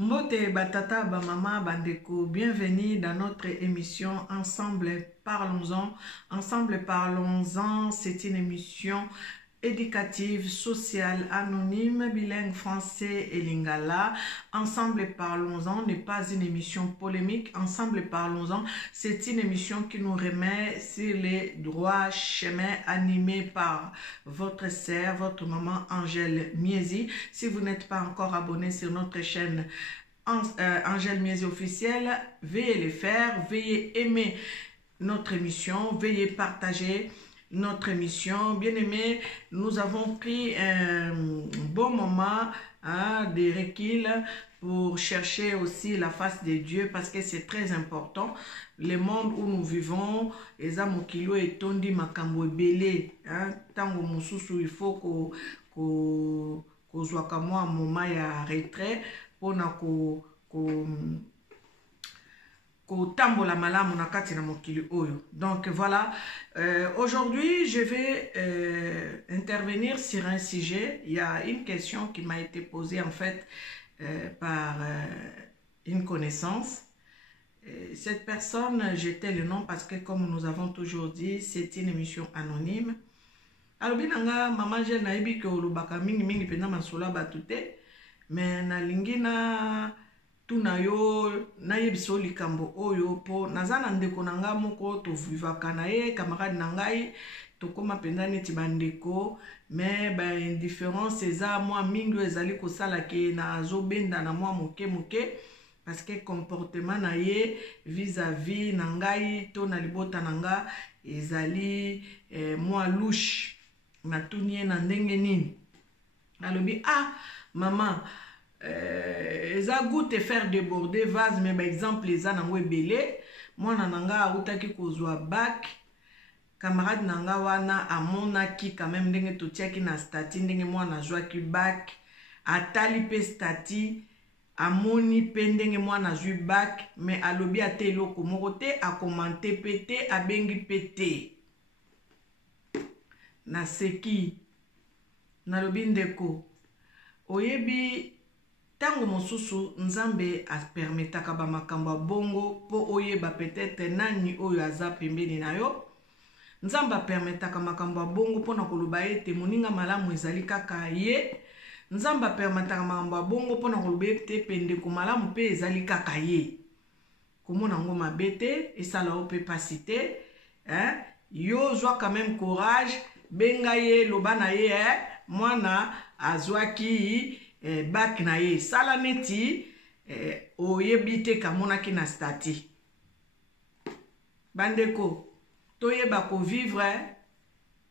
Mbote batata ba mama bandeko, bienvenue dans notre émission Ensemble parlons-en. Ensemble parlons-en, c'est une émission éducative, sociale, anonyme, bilingue français et lingala. Ensemble parlons-en n'est pas une émission polémique. Ensemble parlons-en, c'est une émission qui nous remet sur les droits chemins animés par votre sœur, votre maman Angèle Miezi. Si vous n'êtes pas encore abonné sur notre chaîne Angèle Miezi officielle, veuillez le faire, veuillez aimer notre émission, veuillez partager notre émission. Bien aimé, nous avons pris un bon moment de recul pour chercher aussi la face de Dieu parce que c'est très important. Le monde où nous vivons, ezamokilo et tondi makambo belé, tango mususu il faut que soit moi moment ya retrait pour na tambola malamu na kati na mokili oyo. Donc voilà, aujourd'hui je vais intervenir sur un sujet. Il y a une question qui m'a été posée en fait par une connaissance. Cette personne, j'étais le nom parce que comme nous avons toujours dit, c'est une émission anonyme. Alors binanga maman je na ebi ko lubaka mingi pena masula batute, mais na lingina tuna yo na yebiso likambo oyo po nazana ndeko nanga moko to vivaka na ye camarade nangai to koma penda neti bandeko, mais ba indifférence eza moi mingi ezali ko sala ke na zobenda na moi moke parce que comportement na ye vis-à-vis nangai to na libota nanga ezali moi louche na tunie na ndenge nini alobi maman eza goût te faire déborder vase, mais par exemple eza nango ebele mwana nanga autaki kozwa bac, camarade nanga wana amonaki quand même ndenge totiaki na stati ndenge mwana azwaki bac, atali pe stati amoni pe ndenge mwana azwi bac, mais alobi ate eloko moko te, akomante pe te, abengi pe te. Na seki nalobi ndeko oyebi tango mosusu nzambe apermetaka ba makambo bongo po oyeba peut-être nani oyo aza pembeni na yo. Nzambe apermetaka makambo bongo pona koloba ete moninga malamu ezali kaka ye. Nzambe apermetaka makambo bongo pona koloba ete pendeko malamu pe ezali kaka ye. Komona ngo mabete esala o pe pasite, yo zwa quand même courage, benga ye loba na ye mwana azwaki bac na ye sala neti oyebi te kamonaki na stati. Bandeko toyeba ko vivre,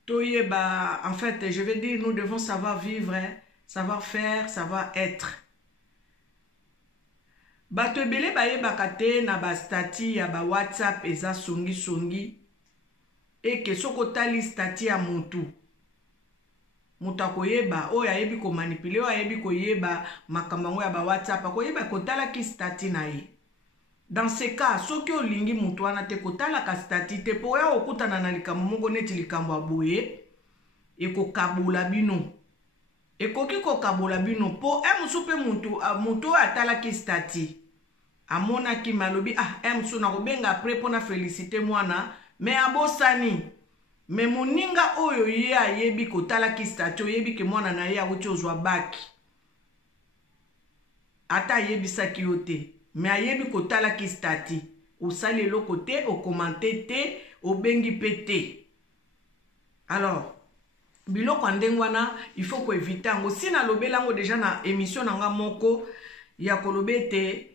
toyeba en fait je vais dire nous devons savoir vivre, savoir faire, savoir être. Bato ebele bayebaka te na ba stati ya ba WhatsApp eza songi et que soko tali stati ya mutu mutu akoyeba oyo ayebi ko manipuler, oyo ayebi koyeba makambo ya ba WhatsApp akoyeba kotala ki stati na ye. Dans ce cas soki olingi mutu wana te kotala ka stati te po ya okutana na likambo moko neti likambo aboye ekokabula bino, ekoki kokabula bino po musu pe mutu atala ki stati amona ki malobi musu na kobenga après pona féliciter mwana mais abosani. Mais moninga oyo ye ayebi kotala ki stati oyebi ke mwana na ye awuti ozwa bac, ata ayebisaki yo te, mais ayebi kotala ki stati, osali eloko te, okomante te, obengi pe te. Alors biloko ndenge wana il faut ko éviter ngo. Si na lobela ngo déjà na émission nanga moko ya kolobe te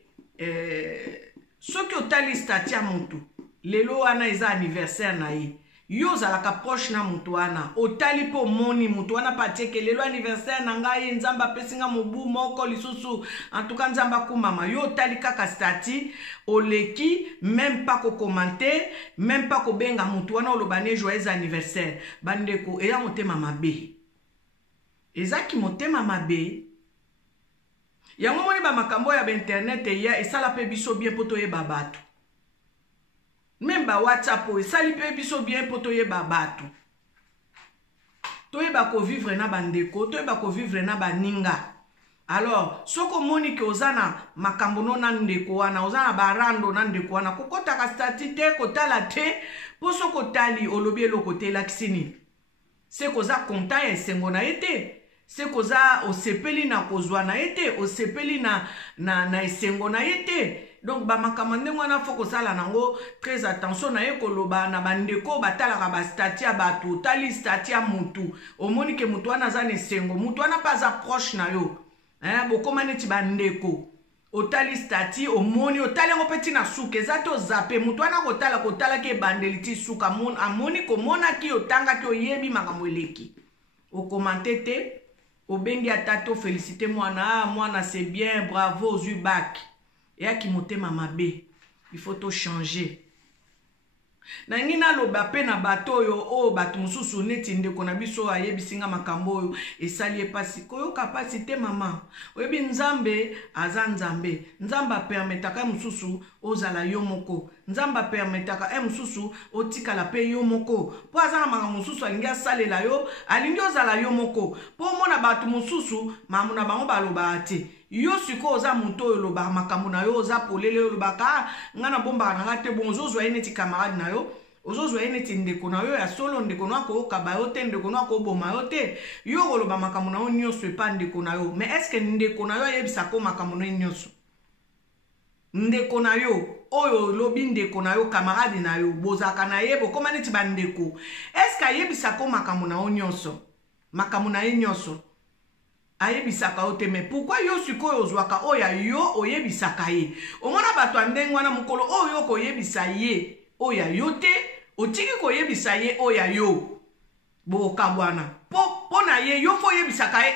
soki otali stati ya mutu lelo wana eza anniversaire na ye, yo zalaka proche na mutu wana otali po moni mutu wana patieke lelo anniversaire na ngai nzamba pesinga mobu moko lisusu en tout cas nzamba kumama, yo otali kaka stati oleki même pas ko commenter, même pas ko benga mutu wana olobane joyeux anniversaire. Bandeko eza motema mabe, ezaki motema mabe. Yango moni ba makambo ya internet ya esala pe biso bien poto ye babatu. Même ba WhatsApp esali pe biso bien poto ye babatu. Toyeba ko vivre na bandeko, toyeba ko vivre na baninga. Alors, soko moni ke ozana makambono na ndeko wana, ozana barando na ndeko wana, kokota ka stati te, kotala te, po soko tali olobi eloko te lakisini. Se koza konta ya esengo na ete, se koza osepeli na kozwa na ete, osepeli na esengo na ete. Donc ba makamande wana foko sala nango très attention na ye koloba na bandeko batalaka ba stati ya batu, tali stati ya mutu. Omoni ke mutu wana za na esengo, mutu wana pas approche na yo. Bokoma neti bandeko otali stati omoni otali ngo peti na suka ezato zape mutu wana kotala ke bandeli ti suka amoni komona ki otanga ki oyebi makambo eleki okomante te obengi atato féliciter mwana c'est bien bravo ozwi bac eyaki motema mabe il faut to changer. Na ngina loba pe na bato oyo o bato mususu neti ndeko na biso ayebisinga makambo oyo esali epasi koyoka pasi te mama oyebi nzambe aza nzambe nzamba permetaka mususu ozala yo moko nzamba permetaka mususu otikala pe yo moko po aza na makambo mususu alingi asalela yo alingi ozala yo moko po mona bato mususu mamuna bango baloba te yo siko oza muto oyo loba makambo na yo oza polele yo lobaka ngana bomba na ngate bon ozozwa neti camarade na yo ozozwa neti ndeko na yo ya solo ndeko na ko kaba yo te ndeko na ko boma yo te yo koloba makambo na yo nyonso epa ndeko na yo mais est-ce que ndeko na yo yebisa ko makambo na nyonso ndeko na yo oyo lobi ndeko na yo camarade na yo bozaka na yebo koma neti bandeko est-ce que yebisa ko makambo na yo nyonso makambo na ye nyonso ayebisaka ote mais pourquoi yo sikoyo ozwaka oya yo oyebisaka ye omona bato andenge wana mukolo oyo koyebisa ye oya yo te otiki koyebisa ye oya yo bokabwana po na ye yo fo yebisaka ye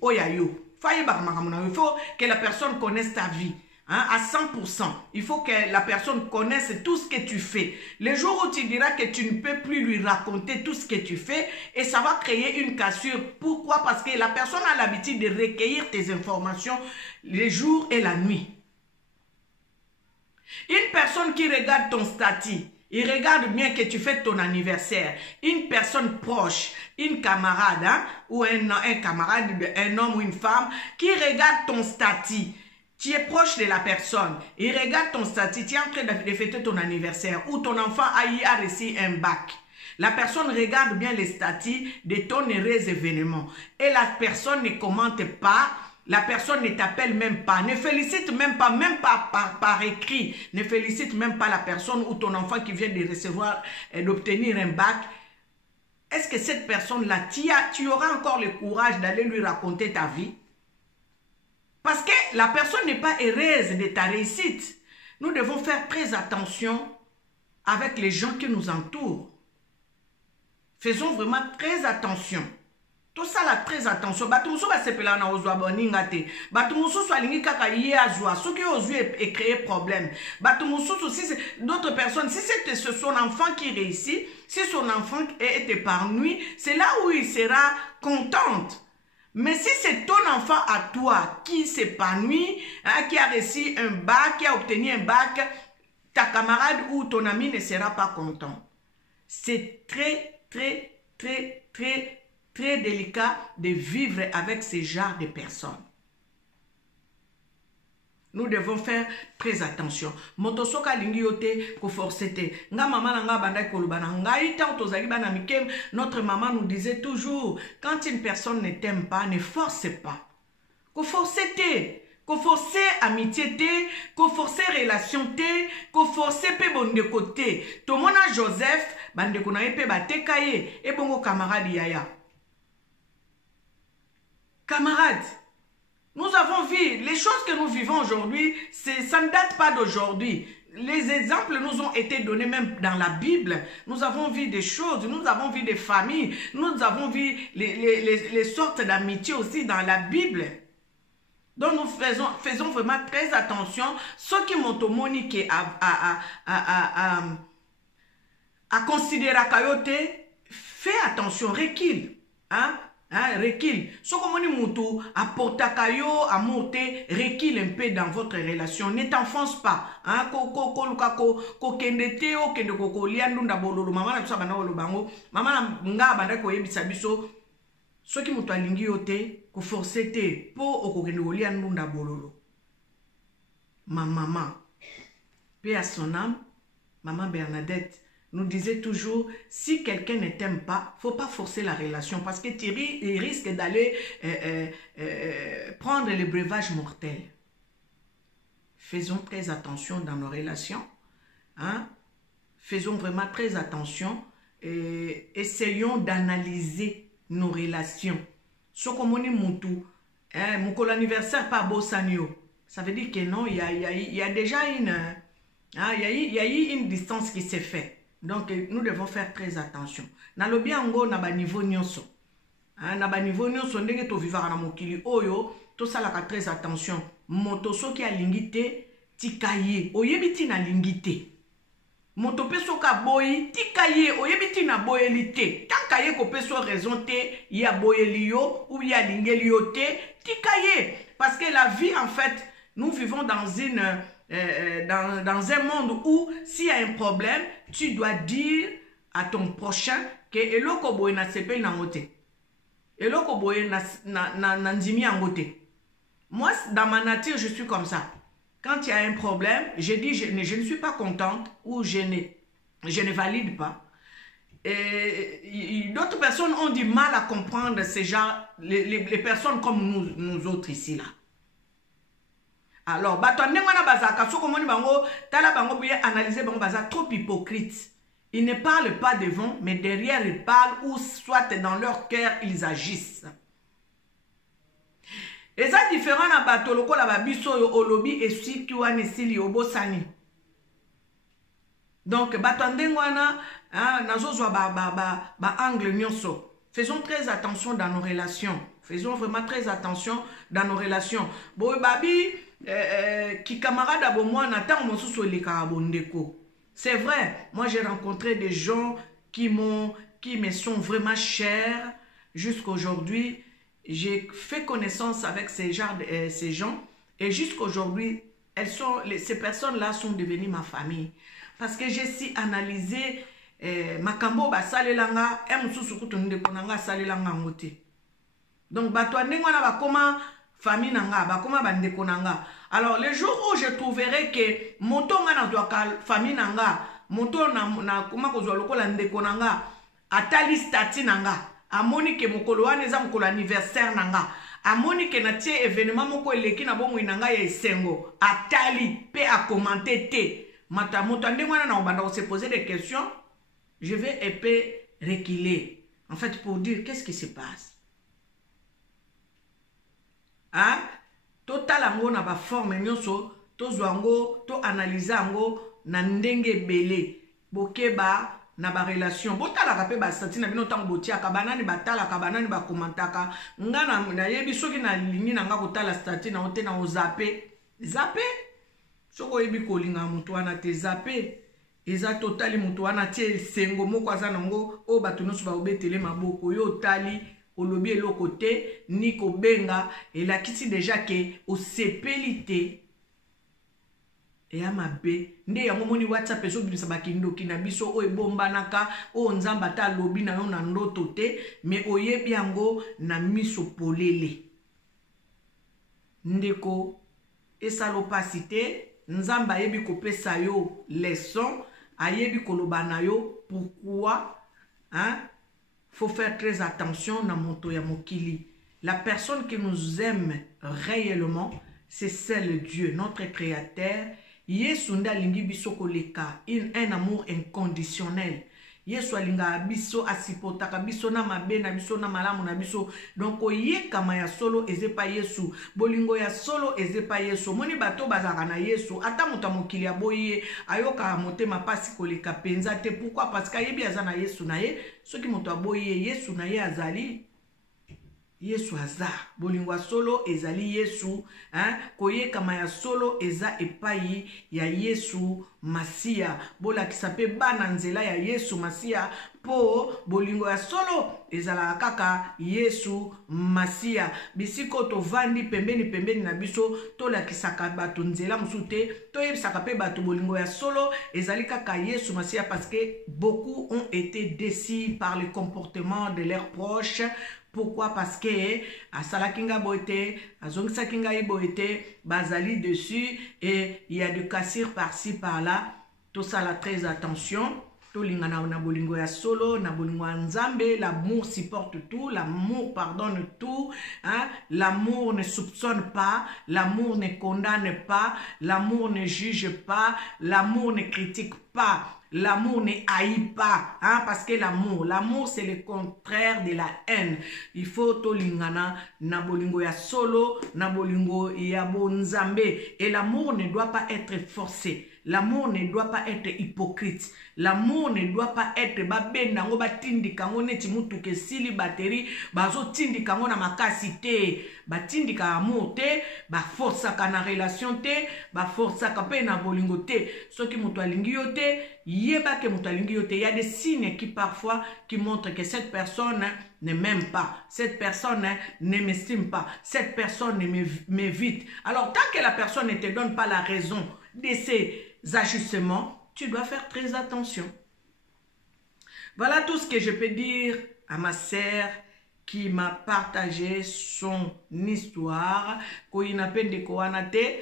oya yo fa yebaka makambo na yo il faut que la personne connaisse ta vie. À 100%. Il faut que la personne connaisse tout ce que tu fais. Le jour où tu diras que tu ne peux plus lui raconter tout ce que tu fais, et ça va créer une cassure. Pourquoi? Parce que la personne a l'habitude de recueillir tes informations les jours et la nuit. Une personne qui regarde ton statut, il regarde bien que tu fais ton anniversaire. Une personne proche, une camarade, ou un camarade, un homme ou une femme, qui regarde ton statut. Tu es proche de la personne, il regarde ton statut, tu es en train de fêter ton anniversaire ou ton enfant a reçu un bac. La personne regarde bien les statuts de ton heureux événement et la personne ne commente pas, la personne ne t'appelle même pas, ne félicite même pas par écrit, ne félicite même pas la personne ou ton enfant qui vient de recevoir, d'obtenir un bac. Est-ce que cette personne-là, tu auras encore le courage d'aller lui raconter ta vie? Parce que la personne n'est pas heureuse de ta réussite. Nous devons faire très attention avec les gens qui nous entourent. Faisons vraiment très attention. Tout ça là, très attention. Batumusu va se peler na ozwa boningate. Batumusu alingi kaka ye azwa. Ce qui ozwa et créer problème. Batumusu si c'est d'autres personnes, si c'est son enfant qui réussit, si son enfant est épanoui, c'est là où il sera contente. Mais si c'est ton enfant à toi qui s'épanouit, qui a reçu un bac, qui a obtenu un bac, ta camarade ou ton ami ne sera pas content. C'est très, très, très, très, très délicat de vivre avec ce genre de personnes. Nous devons faire très attention. Motosoka lingi yote ko forcete. Nga mama na nga banda ko lubana. Nga ita otozali bana mikem. Notre maman nous disait toujours, quand une personne ne t'aime pas, ne force pas. Ko forcete. Ko forcer amitié te, ko forcer relation te, ko forcer pe bonde côté. Tomona Joseph bande ko na epe bateka ye e bongo camarade yaya. Camarade, nous avons vu, les choses que nous vivons aujourd'hui, ça ne date pas d'aujourd'hui. Les exemples nous ont été donnés même dans la Bible. Nous avons vu des choses, nous avons vu des familles, nous avons vu les sortes d'amitié aussi dans la Bible. Donc nous faisons vraiment très attention. Ceux qui m'ont communiqué à considérer Kayote, fais attention, recule. Recule. Ce que vous mutu apportaka yo amote, recule un peu dans votre relation. Ne t'enfonce pas. Ko kendete o kende ko liandu ndabololo mama na bisaba na olobango. Mama na nga banda ko yebisa biso. Ce qui mutu alingi yote ko forcer te po okokende kolia ndunda bololo. Ma maman, paix à son âme, maman Bernadette, nous disait toujours, si quelqu'un ne t'aime pas, faut pas forcer la relation parce que il risque d'aller prendre le breuvage mortel. Faisons très attention dans nos relations. Hein? Faisons vraiment très attention et essayons d'analyser nos relations. Ce qu'on dit moutou, mon anniversaire pas beau sanio. Ça veut dire que non, il y a déjà une, il y a eu une distance qui s'est faite. Donc, nous devons faire très attention. Na lobi ango na ba niveau nyonso. Na ba niveau nyonso ndenge to vivara na mokili oyo, to salaka très attention. Moto soki alingi te, tikaye. Oyebiti na lingite. Moto peso ka boyi, tikaye. Oyebiti na boyeli te. Tankaye ko peso raison te, ya boyeli yo, ou ya lingeli yo te, tikaye. Parce que la vie, en fait, nous vivons dans un monde où s'il y a un problème, tu dois dire à ton prochain que eloko boye na sepe na ngote. Eloko boye na ndimi angote. Moi, dans ma nature, je suis comme ça. Quand il y a un problème, je dis je ne suis pas contente ou je ne valide pas. Et d'autres personnes ont du mal à comprendre ces gens, les personnes comme nous autres ici là. Alors, analyser trop hypocrite. Ils ne parlent pas devant, mais derrière ils parlent ou soit dans leur cœur ils agissent. Et ça différent na batoloko la babiso olobi et si tu as nesili obosani. Donc batandengwana nazozwa ba angle nyonso. Faisons très attention dans nos relations. Faisons vraiment très attention dans nos relations. Boy babi qui camarade à moi n'attend mon sous les carabondeko. C'est vrai, moi j'ai rencontré des gens qui me sont vraiment chers jusqu'à aujourd'hui. J'ai fait connaissance avec ces gens et jusqu'à aujourd'hui, ces personnes-là sont devenues ma famille. Parce que j'ai si analysé makambo ba salelanga emususu kutunde konanga salelanga ngote. Donc bato ndengwana ba koma famille nanga ba koma bande konanga. Alors le jour où je trouverai que moto nga na doa famille nanga, moto na koma kozwa lokola ndeko nanga, atali stati nanga, amoni ke mokolo wana eza mokolo anniversaire nanga, amoni ke na tie événement moko eleki na bomo nanga ya esengo, atali pe a commenter te. Mata moto ndengwana na obanda ko se poser des questions, je vais épée reculer. En fait pour dire qu'est-ce qui se passe. Hein? Total ango na ba forme nyonso, to zwango, to analyser ango na ndenge belé. Bokeba na ba relation. Botala ka pe ba stati na bino tango botiaka banani batala ka banani ba komantaka. Nga na yebi soki na lingi na nga kotala stati na ote na ozape. Zape? Soko yebi kolinga mutu wana te zape. Eza totali mutu wana tie sengo moko aza nango o bato nyonso ba obetele maboko yo tali olobi eloko te ni kobenga elakisi deja ke osepelite e amabe nde yango moni WhatsApp ezobimisa bakindoki na biso o ebombanaka o nzamba ata lobi na yo na ndoto te me oyebi yango na miso polele ndeko esalo pasite nzamba ayebi kopesa yo leçon ayebi koloba na yo pourquoi hein. Faut faire très attention na moto ya mokili. La personne qui nous aime réellement, c'est celle Dieu, notre créateur. Yesu nda lingi biso koleka, un amour inconditionnel. Yesu alinga biso asipotaka biso na mabe na biso na malamu na biso. Donc oye kama ya solo ezepa Yesu, bolingo ya solo ezepa Yesu. Moni bato bazaka na Yesu, ata muta mokili ya boye ayoka motema pasi koleka penza te. Pourquoi? Parce que yebi aza na Yesu na ye, soki muto aboye Yesu na ye azali Yesu aza. Bolingo ya solo ezali Yesu, hein? Koye kama ya solo eza epai ya Yesu Masia. Bola kisape bana nzela ya Yesu Masia po bolingo ya solo ezala kaka Yesu Masia. Bisiko to vandi pembeni na biso to la kisaka bato nzela musute to yebisaka pe bato bolingo ya solo ezali kaka Yesu Masia parce que beaucoup ont été déçus par le comportement de leurs proches, Pourquoi? Parce que Asalakinga Boete, Azongsakinga Iboete, Bazali dessus, et il y a du cassir par-ci, par-là. Tout ça, là, très attention. Tout l'ingana na bolingo ya solo, na bolingo ya nzambe, l'amour supporte tout, l'amour pardonne tout, hein? L'amour ne soupçonne pas, l'amour ne condamne pas, l'amour ne juge pas, l'amour ne critique pas. L'amour ne haït pas, hein, parce que l'amour c'est le contraire de la haine. Il faut to lingana na bolingo ya solo, na bolingo ya bonzambe. Et l'amour ne doit pas être forcé. L'amour ne doit pas être hypocrite. L'amour ne doit pas être babenda ngo batindi kango neti mutu ke sili bateri bazo tindi kango na makasi te. Batindi ka amour te, ba força ka na relation te, ba força ka pe na bolingo te. Soki mutu alingi yo te, yeba ke mutu alingi yo te. Il y a des signes qui parfois qui montrent que cette personne ne m'aime pas, cette personne ne m'estime pas, cette personne m'évite. Alors tant que la personne ne te donne pas la raison de ces ajustements, tu dois faire très attention. Voilà tout ce que je peux dire à ma sœur qui m'a partagé son histoire. Koina pende koanate,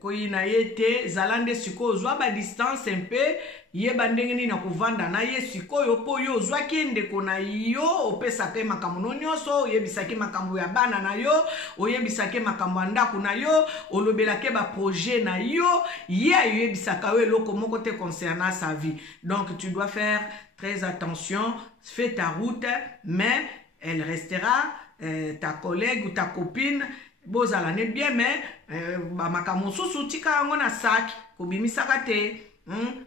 koina yete zalande siko zwa ba distance un peu yeba ndenge nini na kovanda na ye sikoyo po yo ozwaki ndeko na yo opesaka makambo nyonso, oyebisaki makambo ya bana na yo, oyebisaki makambo ya ndako na yo, olobelaki ba projet na yo, ye oyebisaka yo eloko moko te concernant sa vie. Donc tu dois faire très attention, fais ta route, mais elle restera ta collègue ou ta copine. Bozala ne bien, mais makambo susu tika ngo na sac kobimisaka te.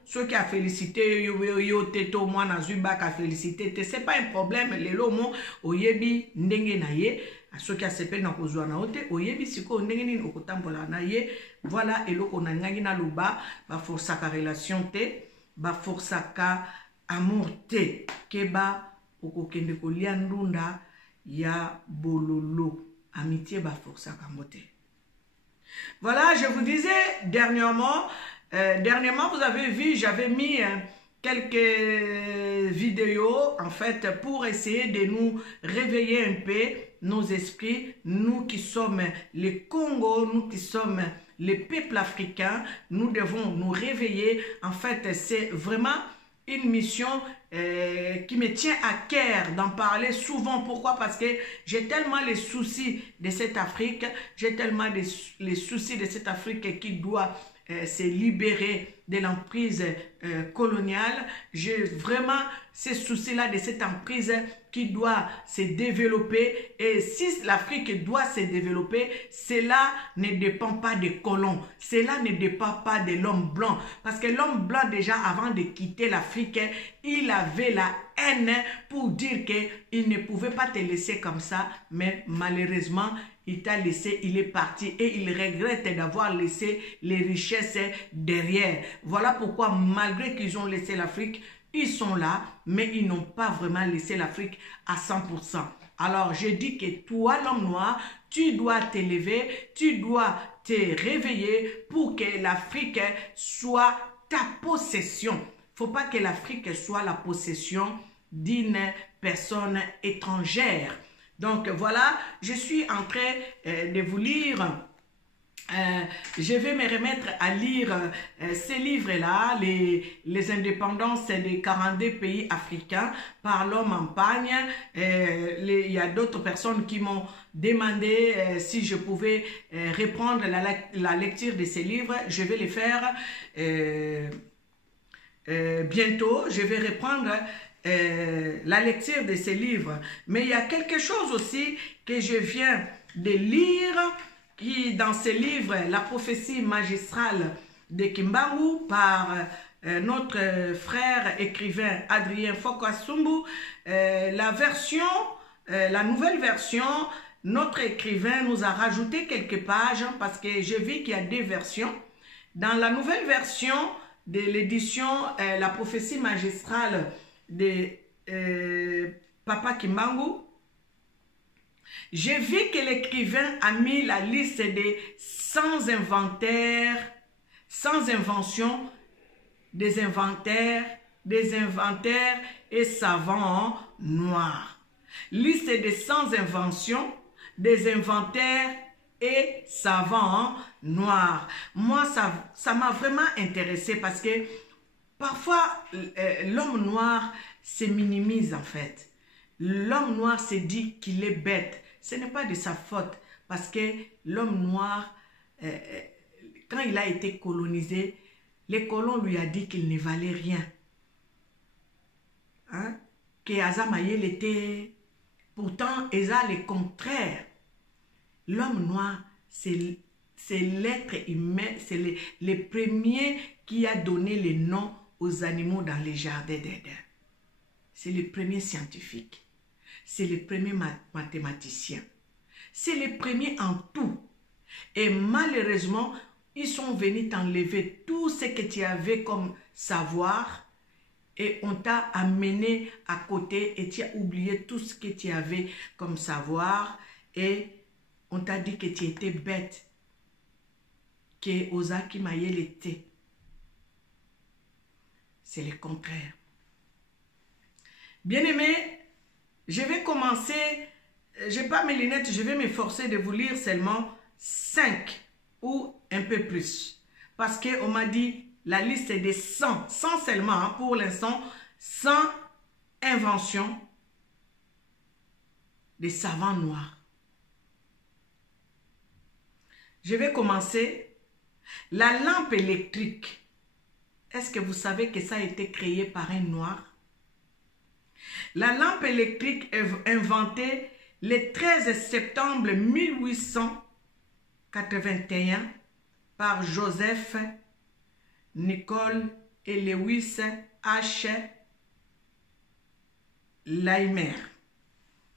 Ceux qui a félicité yo teto moi na zuba ka félicité te, c'est pas un problème. Lelo mo oyebi ndenge na ye, ceux qui a sepe na kozwa na ote oyebi siko ndenge nini okotambola na ye. Voilà eloko na ngangi na loba ba forçaka relation te, ba forçaka amour te, keba okokende kolia ndunda ya bololo. Amitié ba forçaka mote. Voilà, je vous disais dernièrement, vous avez vu, j'avais mis quelques vidéos en fait pour essayer de nous réveiller un peu nos esprits, nous qui sommes les Congo, nous qui sommes les peuples africains, nous devons nous réveiller. En fait, c'est vraiment une mission qui me tient à cœur d'en parler souvent. Pourquoi? Parce que j'ai tellement les soucis de cette Afrique, j'ai tellement les soucis de cette Afrique qui doit se libérer de l'emprise coloniale. J'ai vraiment ces soucis-là de cette emprise qui doit se développer. Et si l'Afrique doit se développer, cela ne dépend pas des colons. Cela ne dépend pas de l'homme blanc. Parce que l'homme blanc, déjà, avant de quitter l'Afrique, il avait la haine pour dire qu'il ne pouvait pas te laisser comme ça. Mais malheureusement, il t'a laissé, il est parti et il regrette d'avoir laissé les richesses derrière. Voilà pourquoi, malgré qu'ils ont laissé l'Afrique, ils sont là, mais ils n'ont pas vraiment laissé l'Afrique à 100%. Alors, je dis que toi, l'homme noir, tu dois t'élever, tu dois te réveiller pour que l'Afrique soit ta possession. Il ne faut pas que l'Afrique soit la possession d'une personne étrangère. Donc voilà, je suis en train de vous lire, je vais me remettre à lire ces livres-là, les indépendances des 42 pays africains par l'homme en pagne. Il y a d'autres personnes qui m'ont demandé si je pouvais reprendre la lecture de ces livres. Je vais les faire bientôt. Je vais reprendre la lecture de ces livres. Mais il y a quelque chose aussi que je viens de lire qui, dans ce livre, la prophétie magistrale de Kimbangu par notre frère écrivain Adrien Fokwasumbu, la nouvelle version, notre écrivain nous a rajouté quelques pages parce que j'ai vu qu'il y a deux versions. Dans la nouvelle version de l'édition La prophétie magistrale de Papa Kimbangu, j'ai vu que l'écrivain a mis la liste des 100 inventaires, 100 inventions, des inventaires et savants noirs. Liste des 100 inventions des inventaires et savants noirs. Moi, ça m'a vraiment intéressé parce que parfois, l'homme noir se minimise en fait. L'homme noir se dit qu'il est bête. Ce n'est pas de sa faute parce que l'homme noir, quand il a été colonisé, les colons lui a dit qu'il ne valait rien. Hein? Que Azamayel était... Pourtant, Eza le contraire. L'homme noir, c'est l'être humain, c'est le premier qui a donné les noms aux animaux dans les jardins d'Éden. C'est le premier scientifique. C'est le premier mathématicien. C'est le premier en tout. Et malheureusement, ils sont venus t'enlever tout ce que tu avais comme savoir et on t'a amené à côté et tu as oublié tout ce que tu avais comme savoir et on t'a dit que tu étais bête, que Ozaki Mayel était. C'est le contraire. Bien-aimés, je vais commencer, je n'ai pas mes lunettes, je vais m'efforcer de vous lire seulement 5 ou un peu plus. Parce qu'on m'a dit, la liste est des 100, 100 seulement, hein, pour l'instant, 100 inventions des savants noirs. Je vais commencer. La lampe électrique. Est-ce que vous savez que ça a été créé par un noir? La lampe électrique est inventée le 13 septembre 1881 par Joseph Nicole et Lewis H. Laimer.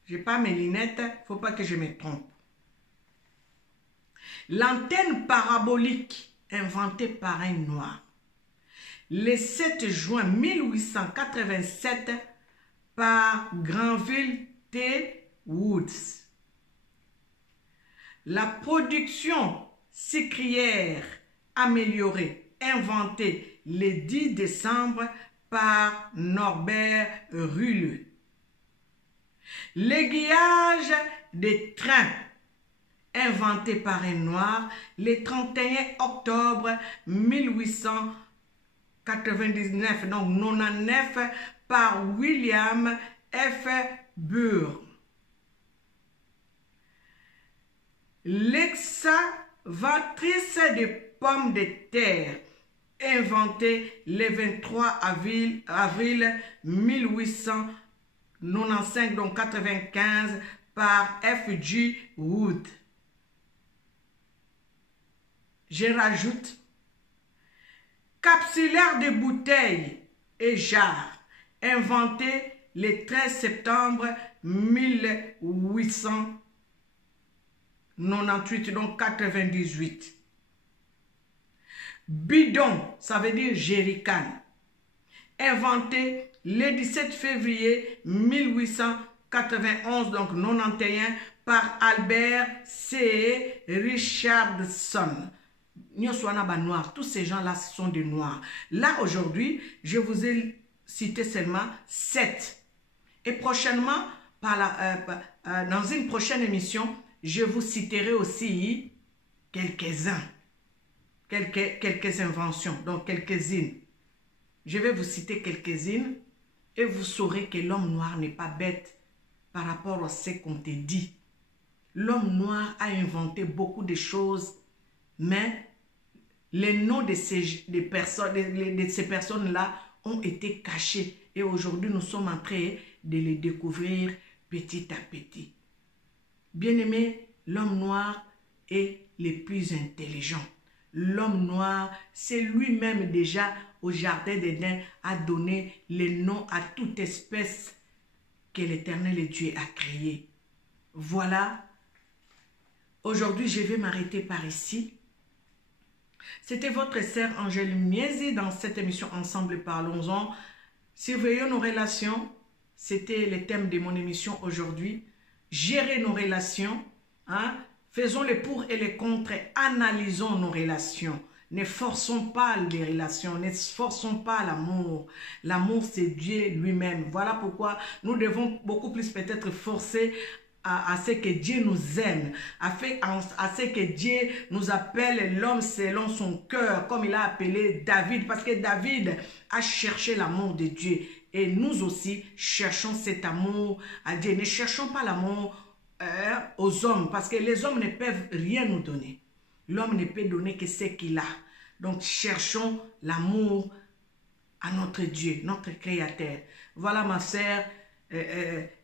Je n'ai pas mes lunettes, il ne faut pas que je me trompe. L'antenne parabolique inventée par un noir. Le 7 juin 1887 par Granville T. Woods. La production sucrière améliorée, inventée le 10 décembre par Norbert Rulle. L'aiguillage des trains, inventé par un noir le 31 octobre 1899, donc 99, par William F. Burr. L'excavatrice de pommes de terre, inventée le 23 avril 1895, donc 95, par F. G. Wood. Je rajoute capsulaire de bouteilles et jarres, inventé le 13 septembre 1898, donc 98. Bidon, ça veut dire jerrycan, inventé le 17 février 1891, donc 91, par Albert C. Richardson. Tous ces gens-là sont des noirs. Là, aujourd'hui, je vous ai cité seulement 7. Et prochainement, dans une prochaine émission, je vous citerai aussi quelques-uns, quelques inventions, donc quelques-unes. Je vais vous citer quelques-unes et vous saurez que l'homme noir n'est pas bête par rapport à ce qu'on te dit. L'homme noir a inventé beaucoup de choses, mais les noms de ces personnes-là ont été cachés. Et aujourd'hui, nous sommes en train de les découvrir petit à petit. Bien-aimé, l'homme noir est le plus intelligent. L'homme noir, c'est lui-même déjà au jardin d'Éden a donné les noms à toute espèce que l'Éternel Dieu a créée. Voilà. Aujourd'hui, je vais m'arrêter par ici. C'était votre sœur Angèle Miezi dans cette émission Ensemble Parlons-en. Surveillons nos relations. C'était le thème de mon émission aujourd'hui. Gérer nos relations. Hein? Faisons les pour et les contre. Analysons nos relations. Ne forçons pas les relations, ne forçons pas l'amour. L'amour, c'est Dieu lui-même. Voilà pourquoi nous devons beaucoup plus peut-être forcer à ce que Dieu nous aime, à ce que Dieu nous appelle l'homme selon son cœur, comme il a appelé David, parce que David a cherché l'amour de Dieu. Et nous aussi cherchons cet amour à Dieu. Ne cherchons pas l'amour aux hommes, parce que les hommes ne peuvent rien nous donner. L'homme ne peut donner que ce qu'il a. Donc, cherchons l'amour à notre Dieu, notre Créateur. Voilà, ma sœur,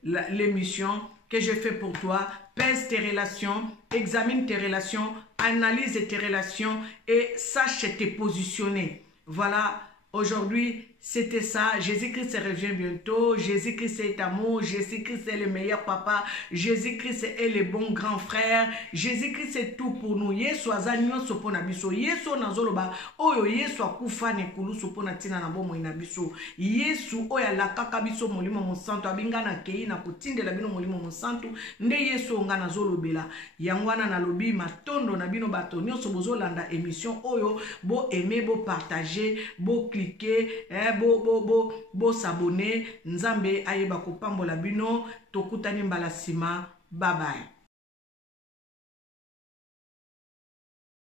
l'émission que je fais pour toi. Pèse tes relations, examine tes relations, analyse tes relations et sache te positionner. Voilà, aujourd'hui, c'était ça. Jésus-Christ revient bientôt. Jésus-Christ est amour. Jésus-Christ est le meilleur papa. Jésus-Christ est le bon grand frère. Jésus-Christ est tout pour nous. Yesu azanyo sopona biso. Yesu nazoloba. Oyo Yesu akufa ne kulu sopona tina na bomo ina biso. Yesu oya la kaka biso molimo monsanto. Abinga na kei na kutinde la bino molimo monsanto. Nde Yesu onga nazolobela. Yangwana na lobi matondo na bino bato. Nyonso bozolanda émission oyo. Bo aimer, bo partager, bo cliquer. Bo s'abonner. Nzambe ayeba kopambola bino. Tokutani mbala sima. Bye bye.